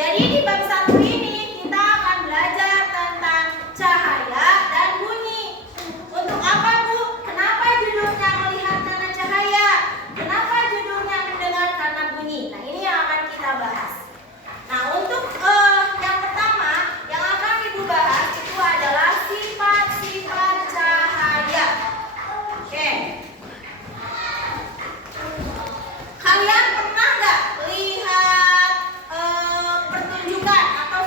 Jadi di bab 1 ini kita akan belajar tentang cahaya dan bunyi. Untuk apa, Bu? Kenapa judulnya melihat karena cahaya? Kenapa judulnya mendengar karena bunyi? Nah, ini yang akan kita bahas. Nah, untuk yang pertama yang akan Ibu bahas itu adalah sifat-sifat cahaya. Oke. Kalian pernah nggak lihat pertunjukan atau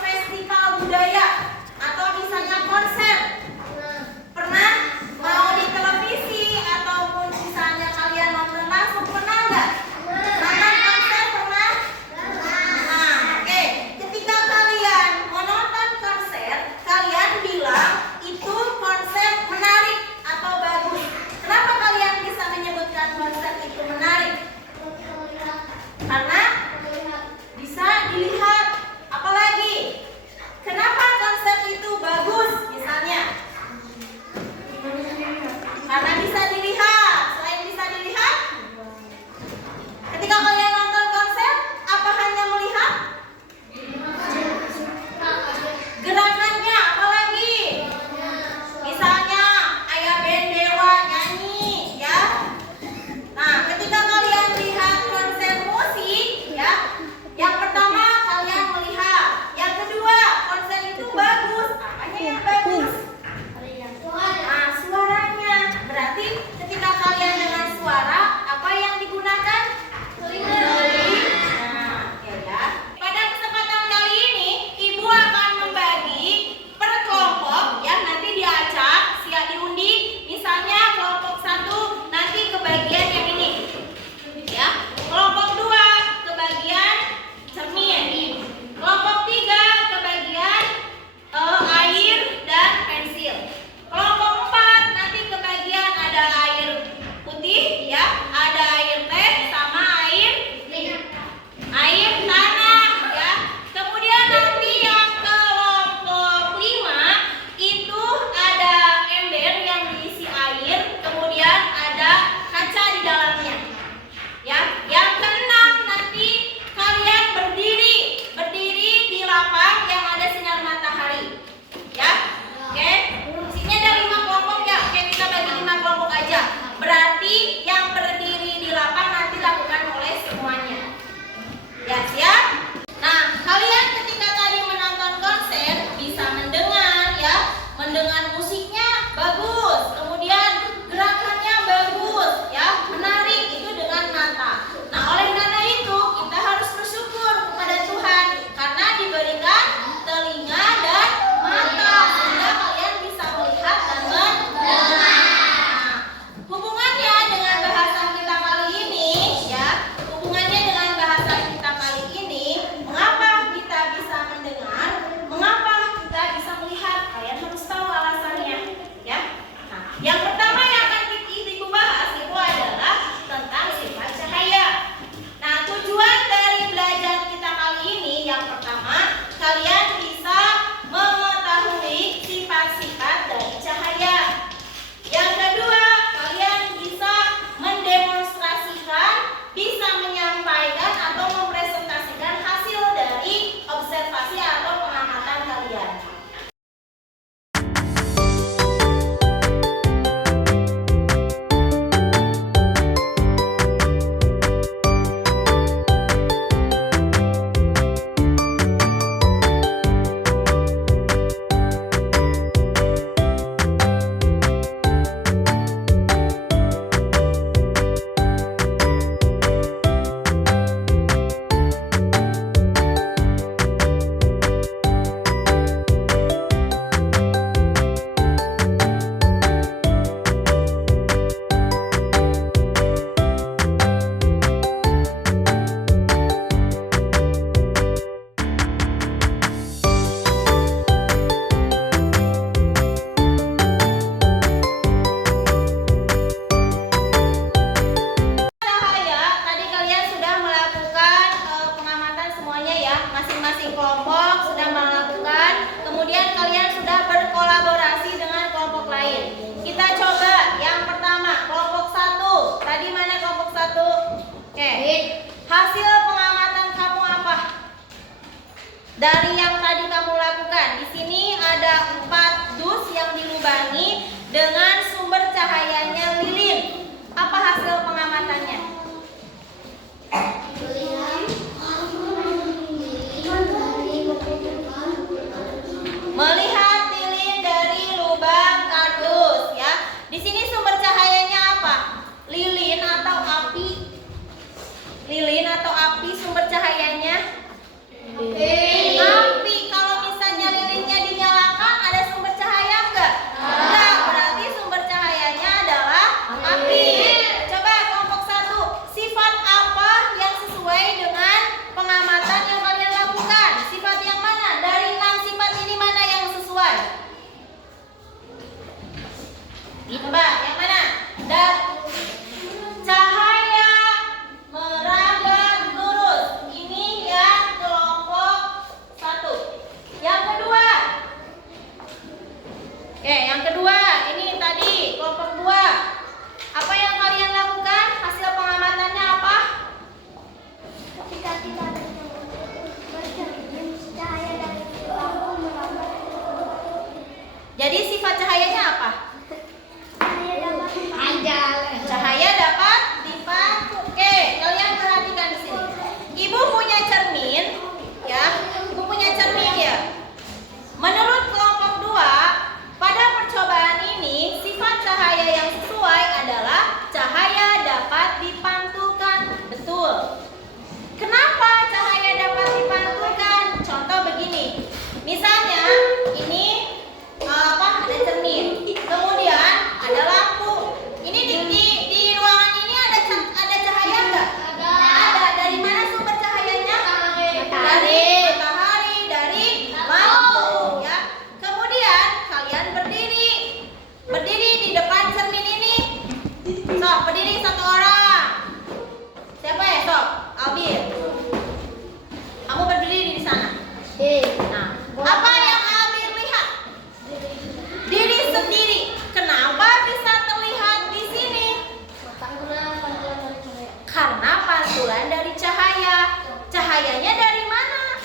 dari yang tadi kamu lakukan. Di sini ada 4 dus yang dilubangi dengan sumber cahayanya lilin. Apa hasil pengamatannya? Melihat lilin dari lubang kardus, ya. Di sini sumber cahayanya apa? Lilin atau api? Lilin atau api sumber cahayanya? Api. Kalau misalnya lilinnya dinyalakan, ada sumber cahaya enggak? Enggak, berarti sumber cahayanya adalah api. Coba kelompok 1, sifat apa yang sesuai dengan pengamatan yang kalian lakukan? Sifat yang mana? Dari 6 sifat ini mana yang sesuai? Coba, yang mana? Dan cahaya merambat lurus. Ini yang kelompok 1. Yang kedua. Oke, yang kedua. Ini tadi kelompok 2. Apa yang kalian lakukan? Hasil pengamatannya apa? Ketika kita cahaya dari lampu merambat. Jadi sifat cahayanya apa? Cahaya dapat dipantul. Oke, kalian perhatikan di sini. Ibu punya cermin, ya. Ibu punya cermin ya. Menurut kelompok 2, pada percobaan ini sifat cahaya yang sesuai adalah cahaya dapat dipantulkan. Betul. Kenapa cahaya dapat dipantulkan? Contoh begini. Misalnya ini ada cermin. Kemudian ada lampu. Ini di ruangan ini ada cahaya enggak? Ada. Dari mana sumber cahayanya? Dari matahari, dari lampu, ya. Kemudian kalian berdiri di depan cermin ini. Sok, berdiri 1 orang. Siapa ya, Sok? Albin. Kamu berdiri di sana. Nah, apa yang Albin lihat? Diri sendiri. Kenapa bisa terlihat di sini? Karena pantulan dari cahaya. Cahayanya dari mana?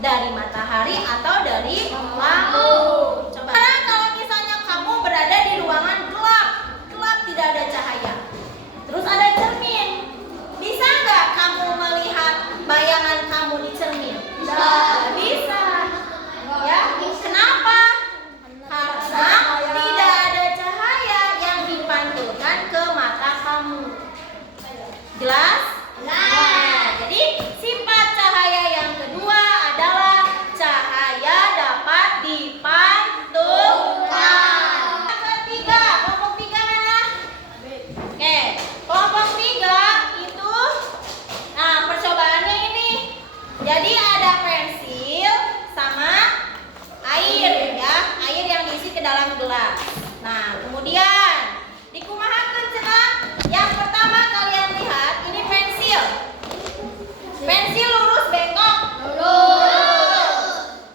Dari matahari atau dari lampu? Coba. Karena kalau misalnya kamu berada di ruangan gelap tidak ada cahaya. Terus ada cermin. Bisa nggak kamu melihat bayangan kamu di cermin? Nggak bisa. Ya, kenapa? Karena tidak ada cahaya yang dipantulkan ke mata kamu. Jelas? Nah, jadi sifat cahaya yang kedua adalah cahaya dapat dipantulkan. Yang ketiga, kelompok 3 mana? Oke, kelompok 3 itu, nah percobaannya ini. Jadi ada pensil sama air, ya, air yang diisi ke dalam gelas. Nah, kemudian dikumahakeun cenah. Yang pertama kalian lihat ini pensil. Pensil lurus bengkok.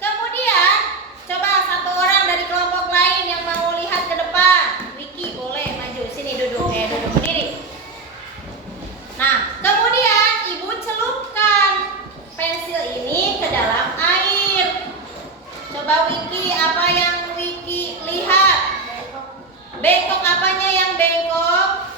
Kemudian coba 1 orang dari kelompok lain yang mau lihat ke depan. Vicky boleh maju sini, duduk berdiri. Nah, kemudian ibu celupkan pensil ini ke dalam air. Coba Wiki, apa yang Wiki lihat? Bengkok apanya yang bengkok?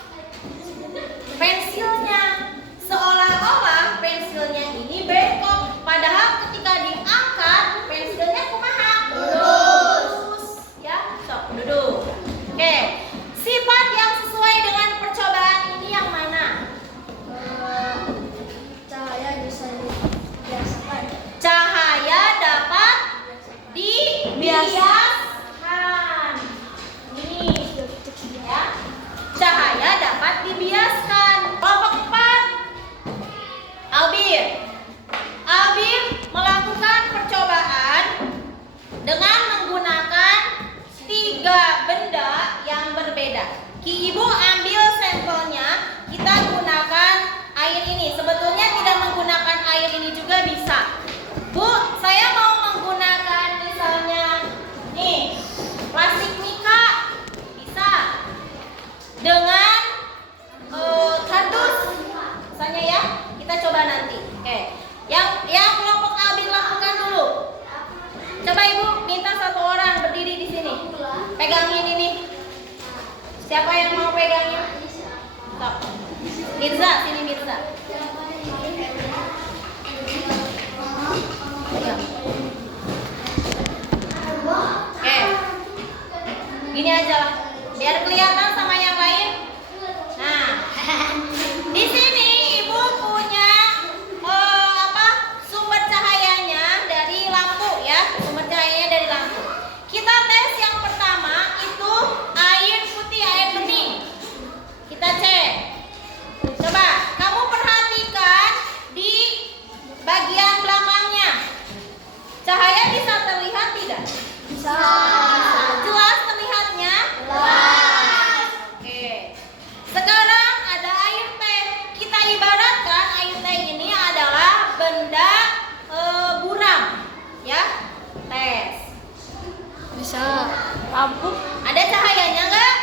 Pensilnya. Seolah-olah pensilnya ini bengkok. Padahal ketika diangkat, pensilnya kumaha? Lurus. Ya, sok duduk. Oke. Sifat yang sesuai dengan percobaan ini yang mana? Cahaya bisa dibiasakan. Cahaya dapat dibiaskan. Ini ya. Cahaya dapat dibiaskan. Kelompok 4. Albin melakukan percobaan dengan menggunakan 3 benda yang berbeda. Ki Ibu ambil sampelnya, kita gunakan air ini. Sebetulnya tidak menggunakan air ini juga bisa. Bu, saya mau menggunakan misalnya nih plastik mika, bisa. Dengan kardus, misalnya ya, kita coba nanti. Oke, yang kelompok AB aja lah, biar kelihatan sama yang lain. Nah, di sini ibu punya sumber cahayanya dari lampu ya, sumber cahayanya dari lampu. Kita tes yang pertama itu air putih, air bening. Kita cek. Coba kamu perhatikan di bagian belakangnya. Cahaya bisa terlihat tidak? Bisa. Jelas terlihatnya? Jelas. Oke. Sekarang ada air teh. Kita ibaratkan air teh ini adalah benda buram, ya. Tes. Bisa. Lampu. Ada cahayanya enggak?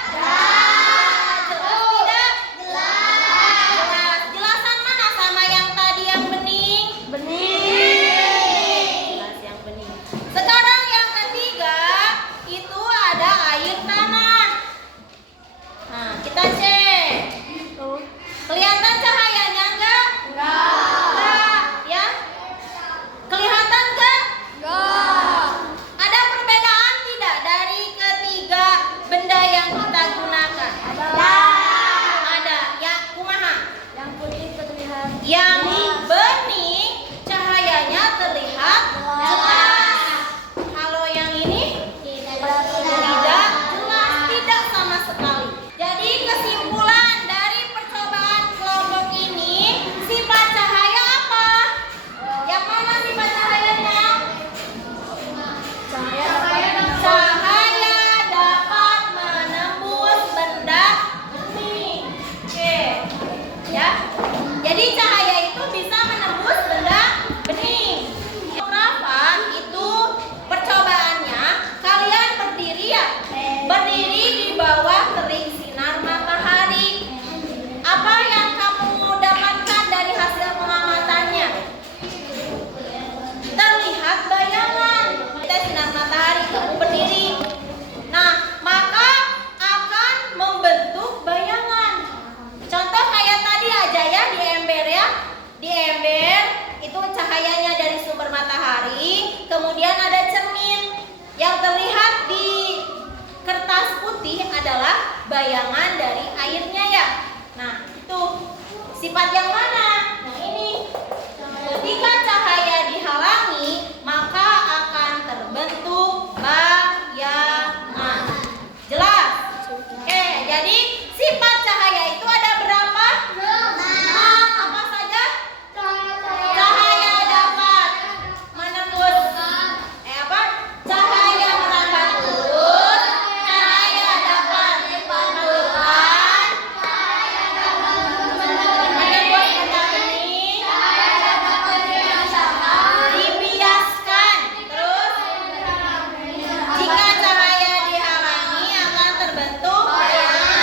Jelas tidak? Jelas. Jelasan mana sama yang tadi yang bening? Bening. Jelas yang bening. Sekarang yang ketiga itu ada air tanah. Nah, kita cek. Kelihatan cahayanya enggak? Enggak, ya. Kelihatan enggak? Enggak. Ada perbedaan tidak dari ketiga benda yang kita gunakan? Ada. Ya, kumaha? Yang putih terlihat. Yang bening cahayanya terlihat jelas. Kalau yang ini tidak jelas, tidak sama sekali. Jadi kesimpulan dari percobaan kelompok ini, sifat cahaya apa? Yang mana sifat cahayanya? Cahaya dapat menembus benda bening. Oke, ya. Jadi cahaya itu bisa menembus benda bening. Kenapa? Itu percobaannya kalian berdiri ya, berdiri di bawah terik sinar matahari. Apa yang kamu dapatkan dari hasil pengamatannya? Terlihat bayangan. Kita sinar matahari, kamu berdiri. Nah, maka akan membentuk bayangan. Contoh kayak tadi aja ya di ember ya. Di ember itu cahayanya dari sumber matahari, kemudian ada cermin. Yang terlihat di kertas putih adalah bayangan dari airnya ya. Nah, itu sifat yang mana? Nah, ini. Ketika cahaya dihalangi, maka akan terbentuk bayangan. Jelas? Oke, jadi sifat cahaya itu ada berapa? Apa saja? Cahaya dapat menembus cahaya merambat lurus, cahaya dapat mengeluarkan, menembus benda bening, dibiaskan. Terus jika cahaya dihalangi akan terbentuk bayangan.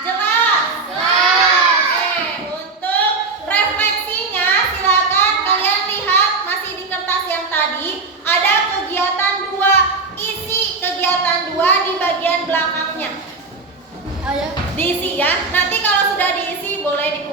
Jelas? Oke, untuk refleksinya silakan kalian lihat masih di kertas yang tadi ada kegiatan 2. Isi kegiatan 2 di bagian belakangnya. Ayo. Diisi ya. Nanti kalau sudah diisi boleh